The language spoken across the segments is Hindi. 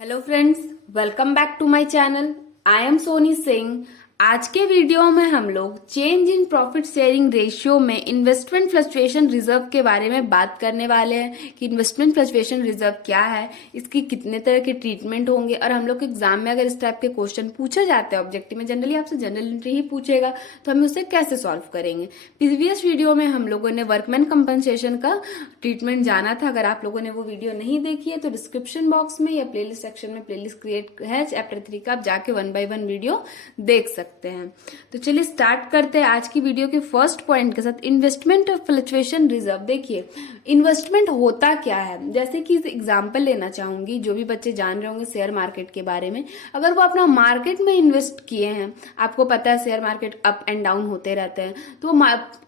Hello friends, welcome back to my channel. I am Soni Singh. आज के वीडियो में हम लोग change in profit sharing ratio में इन्वेस्टमेंट फ्लक्चुएशन रिजर्व के बारे में बात करने वाले हैं कि इन्वेस्टमेंट फ्लक्चुएशन रिजर्व क्या है, इसकी कितने तरह के ट्रीटमेंट होंगे और हम लोग के एग्जाम में अगर इस टाइप के क्वेश्चन पूछे जाते हैं ऑब्जेक्टिव में, जनरली आपसे जनरल एंट्री ही पूछेगा तो हम उसे कैसे सॉल्व करेंगे। प्रीवियस वीडियो में हम लोगों ने वर्कमैन कंपनसेशन का ट्रीटमेंट जाना था। अगर आप लोगों ने वो वीडियो नहीं देखी है तो डिस्क्रिप्शन बॉक्स में या प्लेलिस्ट सेक्शन में प्लेलिस्ट क्रिएट है चैप्टर 3 का, आप जाके 1 by 1 वीडियो देख सकते हैं। तो चलिए स्टार्ट करते हैं आज की वीडियो के फर्स्ट पॉइंट के साथ, इन्वेस्टमेंट फ्लक्चुएशन रिजर्व। देखिए इन्वेस्टमेंट होता क्या है, जैसे कि एग्जांपल लेना चाहूंगी। जो भी बच्चे जान रहे होंगे शेयर मार्केट के बारे में, अगर वो अपना मार्केट में इन्वेस्ट किए हैं, आपको पता है share market up and down होते रहते हैं, तो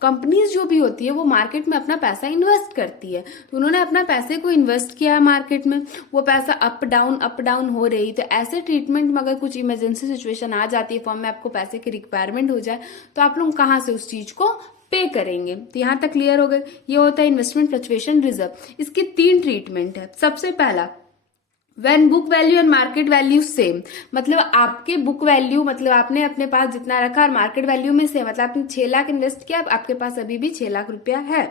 कंपनीज जो भी होती है वो मार्केट में अपना पैसा इन्वेस्ट करती है। तो उन्होंने अपना पैसे को इन्वेस्ट किया है मार्केट में, वो पैसा अप डाउन हो रही, तो ऐसे ट्रीटमेंट में अगर कुछ इमरजेंसी सिचुएशन आ जाती है, फॉर्म में आपको पैसे की रिक्वायरमेंट हो जाए, तो आप लोग कहां से उस चीज को पे करेंगे। तो यहां तक क्लियर हो गए। ये होता है इन्वेस्टमेंट फ्लक्चुएशन रिजर्व। इसके 3 ट्रीटमेंट है। सबसे पहला, when book value and market value same, मतलब आपके बुक वैल्यू, मतलब आपने अपने पास जितना रखा और मार्केट वैल्यू में सेम, मतलब आपने 6 लाख इन्वेस्ट किया, आपके पास अभी भी 6 लाख रुपया है।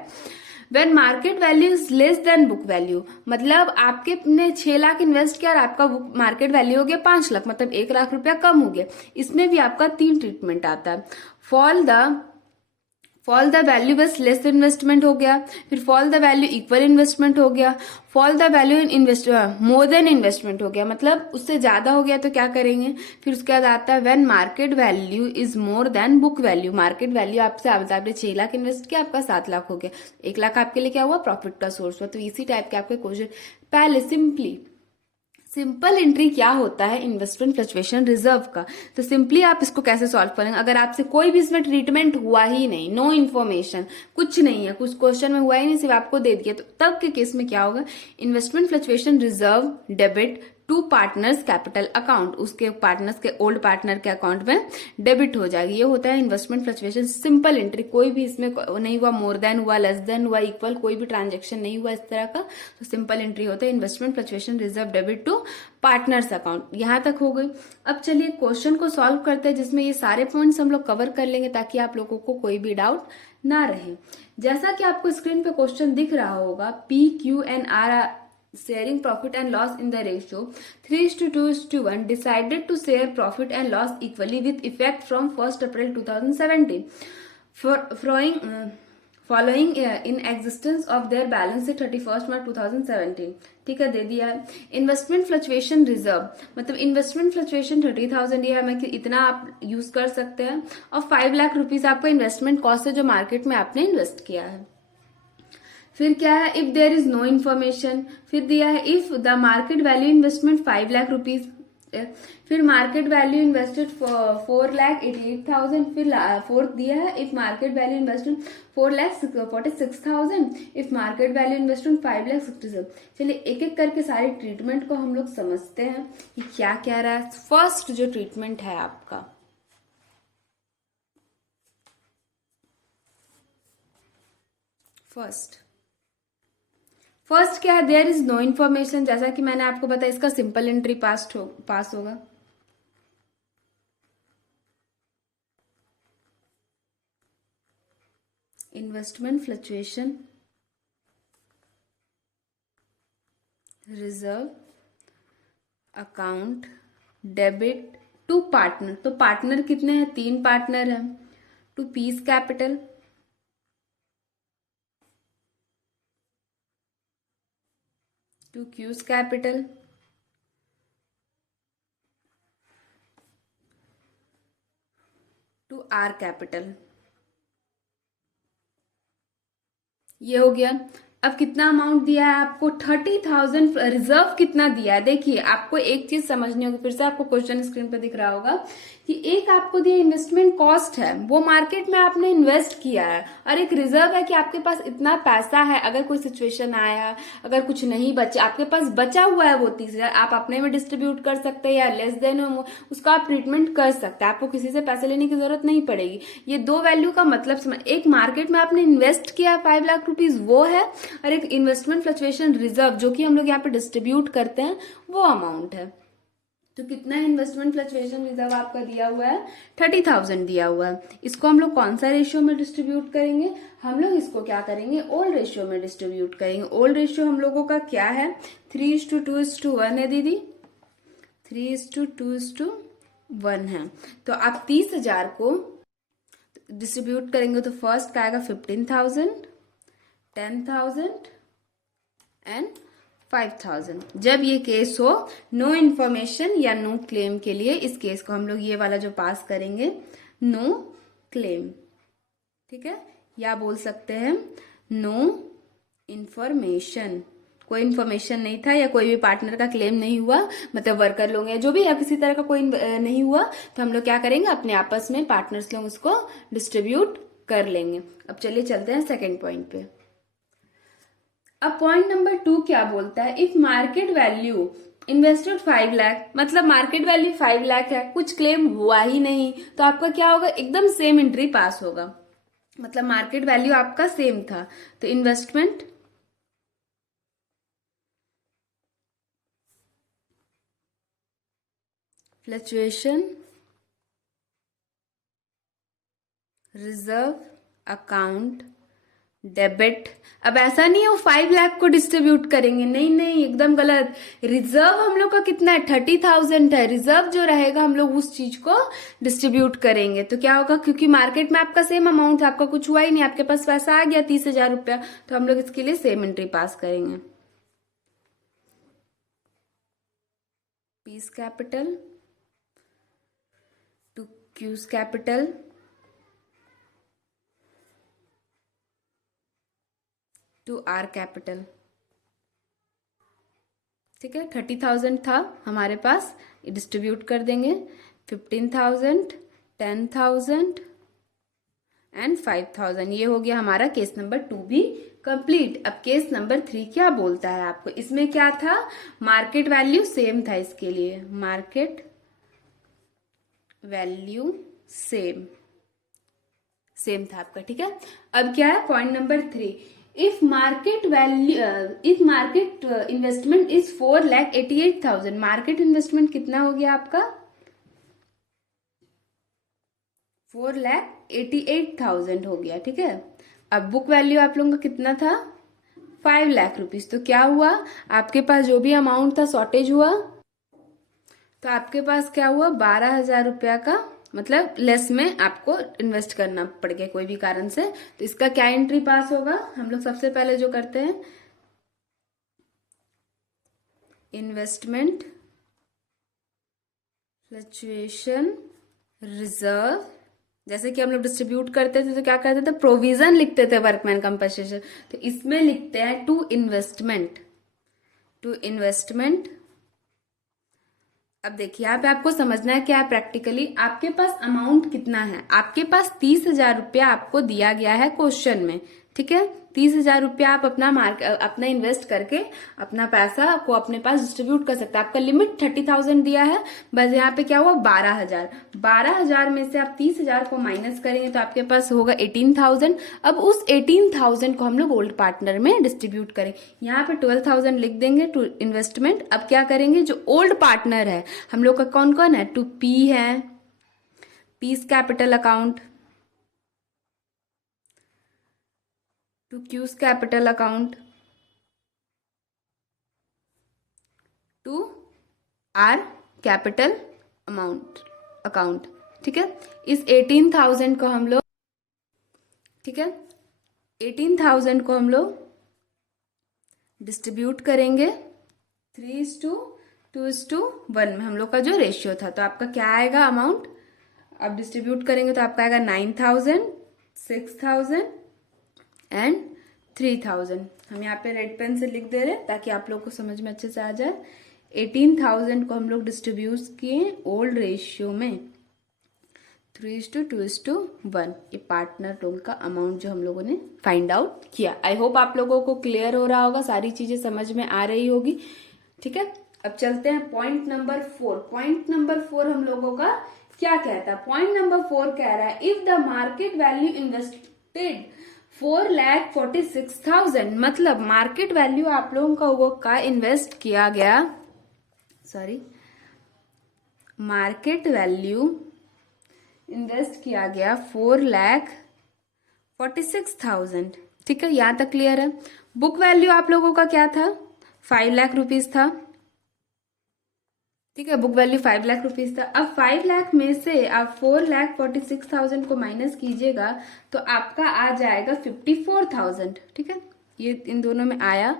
When market value is less than book value, मतलब आपके ने 6 लाख इन्वेस्ट किया और आपका बुक मार्केट वैल्यू हो गया 5 लाख, मतलब 1 लाख रुपया कम हो गया। इसमें भी आपका 3 ट्रीटमेंट आता है। फॉल द वैल्यू बस लेस इन्वेस्टमेंट हो गया, फिर fall the value equal investment हो गया, fall the value in more than investment हो गया, मतलब उससे ज्यादा हो गया तो क्या करेंगे। फिर उसके बाद आता है when market value is more than book value, market value आपसे आपने 6 लाख इन्वेस्ट किया, आपका 7 लाख हो गया, 1 लाख आपके लिए क्या हुआ, प्रॉफिट का सोर्स हुआ। तो इसी टाइप के आपके क्वेश्चन। पहले सिंपल एंट्री क्या होता है इन्वेस्टमेंट फ्लक्चुएशन रिजर्व का, तो सिंपली आप इसको कैसे सॉल्व करेंगे। अगर आपसे कोई भी इसमें ट्रीटमेंट हुआ ही नहीं, नो इन्फॉर्मेशन, कुछ नहीं है, कुछ क्वेश्चन में हुआ ही नहीं, सिर्फ आपको दे दिया, तो तब के केस में क्या होगा, investment fluctuation reserve debit to partners capital account, उसके पार्टनर्स के ओल्ड पार्टनर के अकाउंट में डेबिट हो जाएगी। ये होता है इन्वेस्टमेंट फ्लक्चुएशन सिंपल एंट्री। कोई भी इसमें नहीं हुआ, मोर देन हुआ, लेस देन हुआ, इक्वल, कोई भी ट्रांजेक्शन नहीं हुआ इस तरह का, तो सिंपल एंट्री होता है investment fluctuation reserve debit to partners account. यहां तक हो गई। अब चलिए क्वेश्चन को सॉल्व करते हैं, जिसमें ये सारे पॉइंट्स हम लोग कवर कर लेंगे ताकि आप लोगों को कोई भी डाउट ना रहे। जैसा कि आपको स्क्रीन पे क्वेश्चन दिख रहा होगा, PQNR sharing profit and loss in the ratio 3:2:1 decided to share profit and loss equally with effect from 1st April 2017 following in existence of their balance sheet 31st March 2017। ठीक है, दे दिया है। इन्वेस्टमेंट फ्लक्चुएशन रिजर्व, मतलब इन्वेस्टमेंट फ्लक्चुएशन 30,000 ये हमें इतना आप यूज कर सकते हैं, और 5 लाख रुपीज आपका इन्वेस्टमेंट कॉस्ट है जो मार्केट में आपने इन्वेस्ट किया है। फिर क्या है, if there is no information, फिर दिया है if the market value investment 5 lakh rupees, फिर मार्केट वैल्यू इन्वेस्टेड 4,88,000, फिर फोर्थ दिया है if market value investment 4,46,000, if market value investment 5,67,000। चलिए एक एक करके सारे ट्रीटमेंट को हम लोग समझते हैं कि क्या कह रहा है। फर्स्ट जो ट्रीटमेंट है आपका, फर्स्ट क्या है, देयर इज नो इन्फॉर्मेशन। जैसा कि मैंने आपको बताया, इसका सिंपल एंट्री पास होगा। Investment fluctuation reserve account debit to partner, तो पार्टनर कितने हैं, 3 पार्टनर हैं, to P's capital, to Q's capital, to R capital. ये हो गया। अब कितना अमाउंट दिया है आपको, 30,000। रिजर्व कितना दिया है, देखिए आपको एक चीज समझनी होगी। फिर से आपको क्वेश्चन स्क्रीन पे दिख रहा होगा कि एक आपको दिया इन्वेस्टमेंट कॉस्ट है, वो मार्केट में आपने इन्वेस्ट किया है, और एक रिजर्व है कि आपके पास इतना पैसा है, अगर कोई सिचुएशन आया, अगर कुछ नहीं बचा, आपके पास बचा हुआ है वो 30,000, आप अपने में डिस्ट्रीब्यूट कर सकते हैं या लेस देन हो उसका आप ट्रीटमेंट कर सकते हैं, आपको किसी से पैसे लेने की जरूरत नहीं पड़ेगी। ये 2 वैल्यू का मतलब समझ, एक मार्केट में आपने इन्वेस्ट किया 5 लाख रुपीज वो है, और एक इन्वेस्टमेंट फ्लक्चुएशन रिजर्व जो कि हम लोग यहाँ पे डिस्ट्रीब्यूट करते हैं वो अमाउंट है। तो कितना इन्वेस्टमेंट फ्लक्चुएशन रिजर्व आपका दिया हुआ है? 30,000 दिया हुआ है। इसको हम लोग कौन सा रेशियो में डिस्ट्रीब्यूट करेंगे? हम लोग इसको क्या करेंगे? ओल्ड रेशियो में डिस्ट्रीब्यूट करेंगे। ओल्ड रेशियो हम लोगों का क्या है? 3:2:1 है दीदी, 3:2:1 है। तो आप 30,000 को डिस्ट्रीब्यूट करेंगे तो फर्स्ट का आएगा 15,000, 10,000 एंड 5,000। जब ये केस हो नो इन्फॉर्मेशन या नो क्लेम के लिए, इस केस को हम लोग ये वाला जो पास करेंगे नो क्लेम, ठीक है, या बोल सकते हैं नो इन्फॉर्मेशन। कोई इन्फॉर्मेशन नहीं था या कोई भी पार्टनर का क्लेम नहीं हुआ, मतलब वर्कर लोग हैं जो भी, या किसी तरह का कोई नहीं हुआ, तो हम लोग क्या करेंगे? अपने आपस में पार्टनर्स लोग उसको डिस्ट्रीब्यूट कर लेंगे। अब चलिए चलते हैं सेकेंड पॉइंट पे। अब पॉइंट नंबर 2 क्या बोलता है? If market value invested 5 lakh, मतलब मार्केट वैल्यू 5 लाख है, कुछ क्लेम हुआ ही नहीं, तो आपका क्या होगा? एकदम सेम एंट्री पास होगा, मतलब मार्केट वैल्यू आपका सेम था। तो investment fluctuation reserve account debit. अब ऐसा नहीं है वो 5 लाख को डिस्ट्रीब्यूट करेंगे, नहीं नहीं, एकदम गलत। रिजर्व हम लोग का कितना है? 30,000 है। रिजर्व जो रहेगा हम लोग उस चीज को डिस्ट्रीब्यूट करेंगे। तो क्या होगा? क्योंकि मार्केट में आपका सेम अमाउंट है, आपका कुछ हुआ ही नहीं, आपके पास पैसा आ गया 30,000 रुपया, तो हम लोग इसके लिए सेम एंट्री पास करेंगे। P's capital to Q's capital to R capital, ठीक है। 30,000 था हमारे पास, डिस्ट्रीब्यूट कर देंगे 15,000, 10,000 एंड 5,000। ये हो गया हमारा केस नंबर 2 भी कंप्लीट। अब केस नंबर 3 क्या बोलता है आपको? इसमें क्या था? मार्केट वैल्यू सेम था, इसके लिए मार्केट वैल्यू सेम था आपका, ठीक है। अब क्या है point number 3? If market value if market investment is 4,88,000, market investment कितना हो गया आपका? 4,88,000 हो गया, ठीक है। अब बुक वैल्यू आप लोगों का कितना था? 5 लाख रुपीज। तो क्या हुआ? आपके पास जो भी अमाउंट था शॉर्टेज हुआ, तो आपके पास क्या हुआ? 12,000 रुपया का मतलब लेस में आपको इन्वेस्ट करना पड़ गया कोई भी कारण से। तो इसका क्या एंट्री पास होगा? हम लोग सबसे पहले जो करते हैं इन्वेस्टमेंट फ्लक्चुएशन रिजर्व, जैसे कि हम लोग डिस्ट्रीब्यूट करते थे तो क्या करते थे? प्रोविजन लिखते थे वर्कमैन कंपनसेशन, तो इसमें लिखते हैं टू इन्वेस्टमेंट। अब देखिए यहाँ पे आपको समझना है क्या है प्रैक्टिकली, आपके पास अमाउंट कितना है? आपके पास 30,000 रुपया आपको दिया गया है क्वेश्चन में, ठीक है। 30,000 रुपया आप अपना इन्वेस्ट करके अपना पैसा को अपने पास डिस्ट्रीब्यूट कर सकते हैं। आपका लिमिट 30,000 दिया है, बस यहाँ पे क्या हुआ? 12,000। 12,000 में से आप 30,000 को माइनस करेंगे तो आपके पास होगा 18,000। अब उस 18,000 को हम लोग ओल्ड पार्टनर में डिस्ट्रीब्यूट करेंगे। यहाँ पे 12,000 लिख देंगे टू इन्वेस्टमेंट। अब क्या करेंगे? जो ओल्ड पार्टनर है हम लोग का कौन कौन है? टू पी है, P's capital account, to Q's capital account, to R capital account, ठीक है। इस 18,000 को हम लोग, ठीक है, 18,000 को हम लोग डिस्ट्रीब्यूट करेंगे 3:2:1 में, हम लोग का जो रेशियो था। तो आपका क्या आएगा अमाउंट? अब डिस्ट्रीब्यूट करेंगे तो आपका आएगा 9,000, 6,000 एंड 3,000। हम यहाँ पे रेड पेन से लिख दे रहे हैं ताकि आप लोग को समझ में अच्छे से आ जाए। 18,000 को हम लोग डिस्ट्रीब्यूट किए ओल्ड रेशियो में 3:2:1, ये पार्टनर लोग का अमाउंट जो हम लोगों ने फाइंड आउट किया। आई होप आप लोगों को क्लियर हो रहा होगा, सारी चीजें समझ में आ रही होगी, ठीक है। अब चलते हैं पॉइंट नंबर 4। पॉइंट नंबर 4 हम लोगों का क्या कहता है? पॉइंट नंबर 4 कह रहा है if the market value invested 4,46,000 मतलब मार्केट वैल्यू आप लोगों का वो का इन्वेस्ट किया गया, सॉरी, मार्केट वैल्यू इन्वेस्ट किया गया 4,46,000। ठीक है, यहां तक क्लियर है। बुक वैल्यू आप लोगों का क्या था, 5 लाख रुपीज था। ठीक है, बुक वैल्यू 5 लाख रुपीज था। अब 5 लाख में से आप 4,46,000 को माइनस कीजिएगा तो आपका आ जाएगा 54,000। ठीक है, ये इन दोनों में आया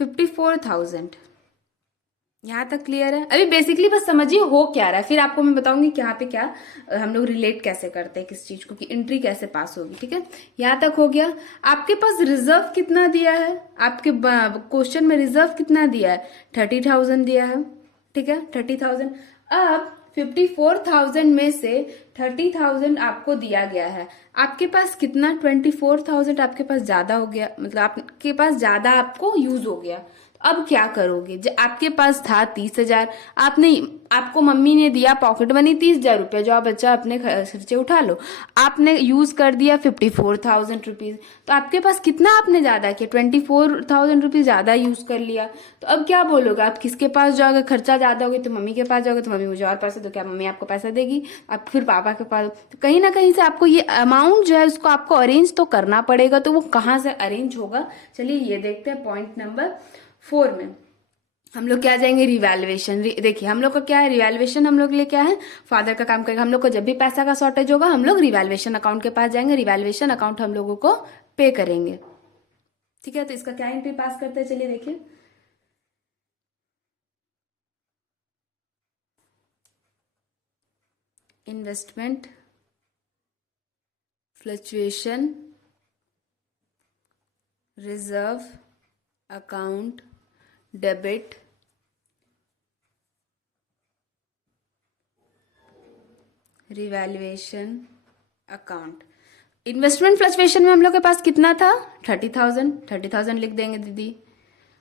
54,000। यहाँ तक क्लियर है। अभी बेसिकली बस समझिए हो क्या रहा है, फिर आपको मैं बताऊंगी कि यहाँ पे क्या हम लोग रिलेट कैसे करते हैं किस चीज को, कि एंट्री कैसे पास होगी। ठीक है, यहाँ तक हो गया। आपके पास रिजर्व कितना दिया है, आपके क्वेश्चन में रिजर्व कितना दिया है, 30,000 दिया है। ठीक है, 30,000। अब 54,000 में से 30,000 आपको दिया गया है, आपके पास कितना, 24,000 आपके पास ज्यादा हो गया, मतलब आपके पास ज्यादा आपको यूज हो गया। अब क्या करोगे, जो आपके पास था 30,000, आपको मम्मी ने दिया पॉकेट मनी 30,000 रुपया, जो आप बच्चा अपने खर्चे उठा लो, आपने यूज कर दिया 54,000 रुपीज, तो आपके पास कितना आपने ज्यादा किया, 24,000 रुपीज ज्यादा यूज कर लिया। तो अब क्या बोलोगे, आप किसके पास जाओगे, खर्चा ज्यादा होगा तो मम्मी के पास जाओगे, तो मम्मी मुझे और पैसे, तो क्या मम्मी आपको पैसा देगी, आप फिर पापा के पास, तो कहीं ना कहीं से आपको ये अमाउंट जो है उसको आपको अरेंज तो करना पड़ेगा। तो वो कहाँ से अरेंज होगा, चलिए ये देखते हैं। पॉइंट नंबर 4 में हम लोग क्या जाएंगे, रिवैल्यूएशन। देखिए हम लोग का क्या है, रिवैल्यूएशन हम लोग लिए क्या है, फादर का काम करेगा। हम लोग को जब भी पैसा का शॉर्टेज होगा हम लोग रिवैल्यूएशन अकाउंट के पास जाएंगे, रिवैल्यूएशन अकाउंट हम लोगों को पे करेंगे। ठीक है, तो इसका क्या एंट्री पास करते हैं, चलिए देखिए। Investment fluctuation reserve account debit revaluation account. Investment fluctuation में हम लोग के पास कितना था, 30,000 लिख देंगे दीदी।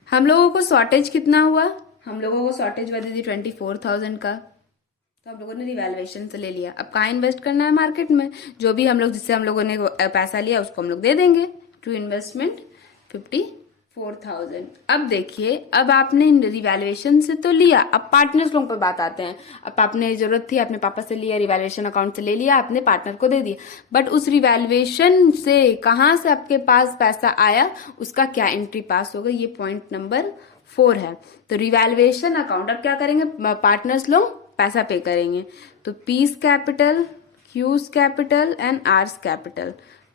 हम लोगों को शॉर्टेज कितना हुआ, हम लोगों को शॉर्टेज हुआ दीदी 24,000 का, तो हम लोगों ने रिवैल्यूएशन से ले लिया। अब कहाँ इन्वेस्ट करना है, मार्केट में, जो भी हम लोग जिससे हम लोगों ने पैसा लिया उसको हम लोग दे देंगे टू इन्वेस्टमेंट 54,000। अब देखिए, अब आपने रिवैल्यूएशन से तो लिया, अब पार्टनर्स लोगों पर बात आते हैं। अब आपने जरूरत थी, अपने पापा से लिया, रिवैल्यूएशन अकाउंट से ले लिया, आपने पार्टनर को दे दिया, बट उस रिवैल्यूएशन से कहाँ से आपके पास पैसा आया, उसका क्या एंट्री पास होगा, ये पॉइंट नंबर 4 है। तो रिवैल्यूएशन अकाउंट अब क्या करेंगे, पार्टनर्स लोग पैसा पे करेंगे, तो P's capital, Q's capital and R's capital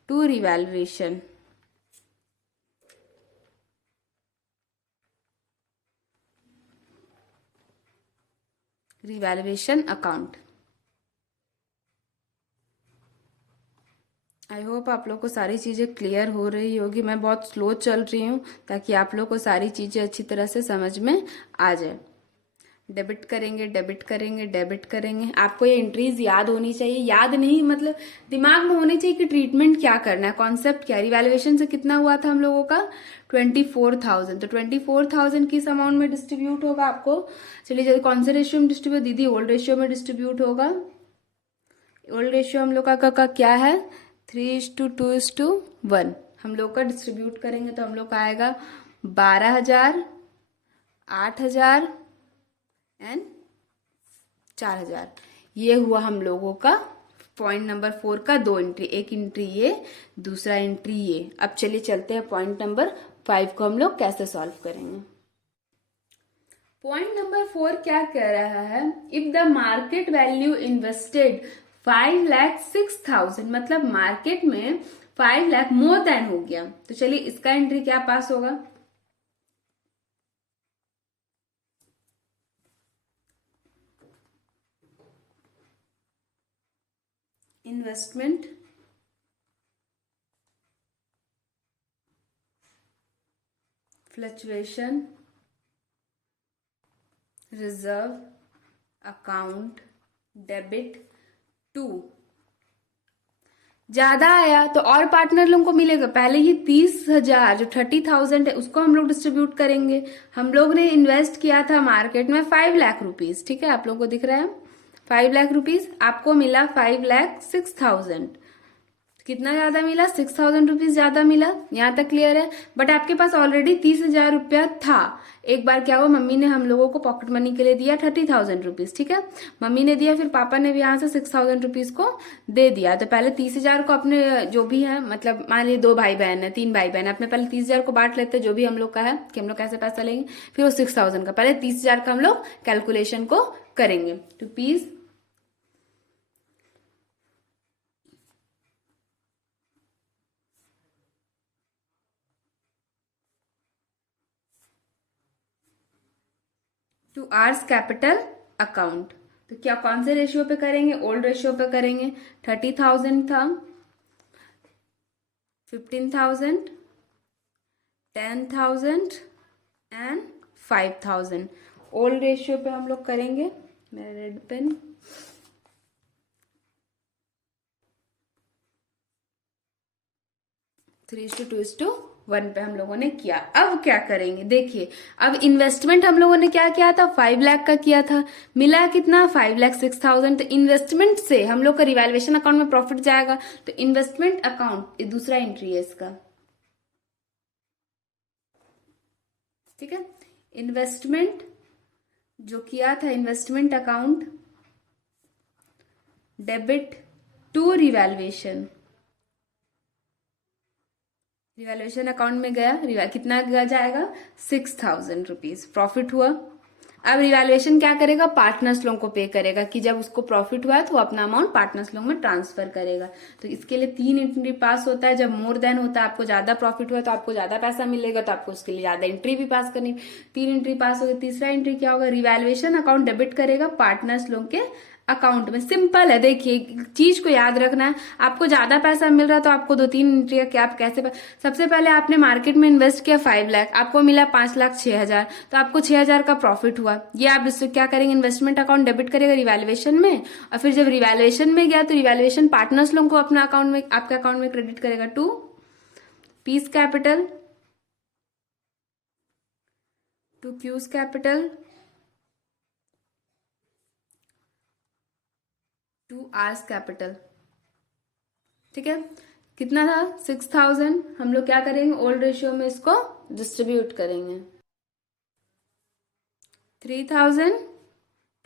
to revaluation. Revaluation account. I hope आप लोग को सारी चीजें क्लियर हो रही होगी। मैं बहुत स्लो चल रही हूँ ताकि आप लोग को सारी चीजें अच्छी तरह से समझ में आ जाए। डेबिट करेंगे, डेबिट करेंगे, डेबिट करेंगे। आपको ये एंट्रीज याद होनी चाहिए, याद नहीं मतलब दिमाग में होनी चाहिए कि ट्रीटमेंट क्या करना है, कॉन्सेप्ट क्या। रिवैल्यूएशन से कितना हुआ था हम लोगों का, 24,000, तो 24,000 किस अमाउंट में डिस्ट्रीब्यूट होगा आपको, चलिए कौन से रेशियो में डिस्ट्रीब्यूट, दीदी ओल्ड रेशियो में डिस्ट्रीब्यूट होगा। ओल्ड रेशियो हम लोग का क्या है, 3:2:1 हम लोग का डिस्ट्रीब्यूट करेंगे, तो हम लोग का आएगा 12,000, 8,000 एंड 4,000। ये हुआ हम लोगों का पॉइंट नंबर 4 का 2 एंट्री, एक एंट्री ये, दूसरा एंट्री ये। अब चलिए चलते हैं पॉइंट नंबर 5 को हम लोग कैसे सॉल्व करेंगे। पॉइंट नंबर 4 क्या कह रहा है, if the market value invested 5,06,000, मतलब मार्केट में 5 लाख मोर देन हो गया, तो चलिए इसका एंट्री क्या पास होगा। Investment fluctuation reserve account debit 2 ज्यादा आया तो और पार्टनर लोगों को मिलेगा। पहले ये 30,000 जो 30,000 है उसको हम लोग डिस्ट्रीब्यूट करेंगे। हम लोग ने इन्वेस्ट किया था मार्केट में 5 लाख रुपीज, ठीक है, आप लोगों को दिख रहा है 5 लाख रुपीज, आपको मिला 5,06,000, कितना ज्यादा मिला, 6,000 रुपीज ज्यादा मिला। यहाँ तक क्लियर है। बट आपके पास ऑलरेडी 30,000 रुपया था। एक बार क्या हुआ, मम्मी ने हम लोगों को पॉकेट मनी के लिए दिया 30,000 रुपीज, ठीक है, मम्मी ने दिया, फिर पापा ने भी यहाँ से 6,000 रुपीज को दे दिया। तो पहले 30,000 को अपने जो भी है, मतलब मान लीजिए 2 भाई बहन है, 3 भाई बहन है, अपने पहले 30,000 को बांट लेते हैं, जो भी हम लोग का है कि हम लोग कैसे पैसा लेंगे। फिर वो 6,000 का, पहले 30,000 का हम लोग कैलकुलेशन को करेंगे। Rupees to R's capital account. तो क्या कौन से रेशियो पे करेंगे, ओल्ड रेशियो पे करेंगे। 30,000 था, 15,000, 10,000 एंड 5,000। ओल्ड रेशियो पे हम लोग करेंगे। मेरा रेड पेन, थ्री टू 2:1 पे हम लोगों ने किया। अब क्या करेंगे, देखिए, अब इन्वेस्टमेंट हम लोगों ने क्या किया था, 5 लाख का किया था, मिला कितना, 5,06,000। तो इन्वेस्टमेंट से हम लोग का रिवैल्यूएशन अकाउंट में प्रॉफिट जाएगा। तो इन्वेस्टमेंट अकाउंट दूसरा एंट्री है इसका, ठीक है। इन्वेस्टमेंट जो किया था, investment account debit to revaluation, revaluation account में गया, कितना जाएगा, 6,000 रुपीज प्रॉफिट हुआ। अब रिवैल्यूएशन क्या करेगा, पार्टनर्स लोगों को पे करेगा, कि जब उसको प्रॉफिट हुआ तो वो अपना अमाउंट पार्टनर्स लोगों में ट्रांसफर करेगा। तो इसके लिए 3 एंट्री पास होता है। जब मोर देन होता है, आपको ज्यादा प्रॉफिट हुआ तो आपको ज्यादा पैसा मिलेगा, तो आपको उसके लिए ज्यादा एंट्री भी पास करनी। 3 एंट्री पास हो गई। तीसरा एंट्री क्या होगा, रिवैल्यूएशन अकाउंट डेबिट करेगा पार्टनर्स लोगों के अकाउंट में। सिंपल है, देखिए चीज को याद रखना है। आपको ज्यादा पैसा मिल रहा है तो आपको 2-3 एंट्री क्या आप कैसे, सबसे पहले आपने मार्केट में इन्वेस्ट किया 5 लाख, आपको मिला 5,06,000, तो आपको 6,000 का प्रॉफिट हुआ। ये आप इससे क्या करेंगे, इन्वेस्टमेंट अकाउंट डेबिट करेगा रिवैल्यूएशन में, और फिर जब रिवैल्यूएशन में गया तो रिवैल्यूएशन पार्टनर्स लोगों को अपना अकाउंट में, आपके अकाउंट में क्रेडिट करेगा to P's capital, to Q's capital, to R's capital, ठीक है। कितना था, 6,000। हम लोग क्या करेंगे, ओल्ड रेशियो में इसको डिस्ट्रीब्यूट करेंगे। 3,000,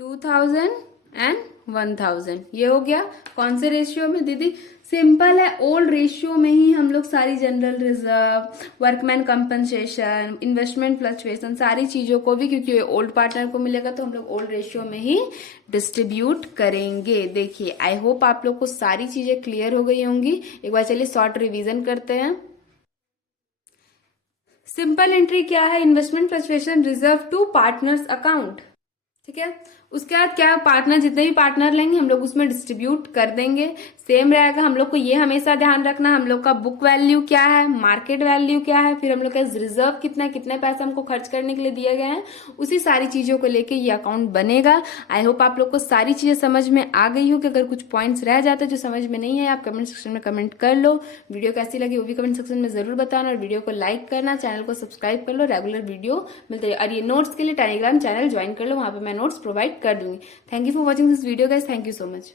2,000 एंड 1,000। ये हो गया कौन से रेशियो में दीदी, सिंपल है, ओल्ड रेशियो में ही हम लोग सारी general reserve, workman compensation, investment fluctuation, सारी चीजों को भी, क्योंकि ओल्ड पार्टनर को मिलेगा तो हम लोग ओल्ड रेशियो में ही डिस्ट्रीब्यूट करेंगे। देखिए, आई होप आप लोग को सारी चीजें क्लियर हो गई होंगी। एक बार चलिए शॉर्ट रिवीजन करते हैं। सिंपल एंट्री क्या है, investment fluctuation reserve to partners account, ठीक है। उसके बाद क्या, पार्टनर जितने भी पार्टनर लेंगे हम लोग उसमें डिस्ट्रीब्यूट कर देंगे। सेम रहेगा। हम लोग को ये हमेशा ध्यान रखना, हम लोग का बुक वैल्यू क्या है, मार्केट वैल्यू क्या है, फिर हम लोग का रिजर्व कितना है, कितने पैसे हमको खर्च करने के लिए दिए गए हैं, उसी सारी चीजों को लेके ये अकाउंट बनेगा। आई होप आप लोग को सारी चीजें समझ में आ गई हो। कि अगर कुछ पॉइंट्स रह जाते जो समझ में नहीं है, आप कमेंट सेक्शन में कमेंट कर लो। वीडियो कैसी लगी वो भी कमेंट सेक्शन में जरूर बताना, और वीडियो को लाइक करना, चैनल को सब्सक्राइब कर लो, रेगुलर वीडियो मिलते रहे। और ये नोट्स के लिए टेलीग्राम चैनल ज्वाइन कर लो, वहां पर मैं नोट्स प्रोवाइड कर दूंगी। Thank you for watching this video guys, thank you so much.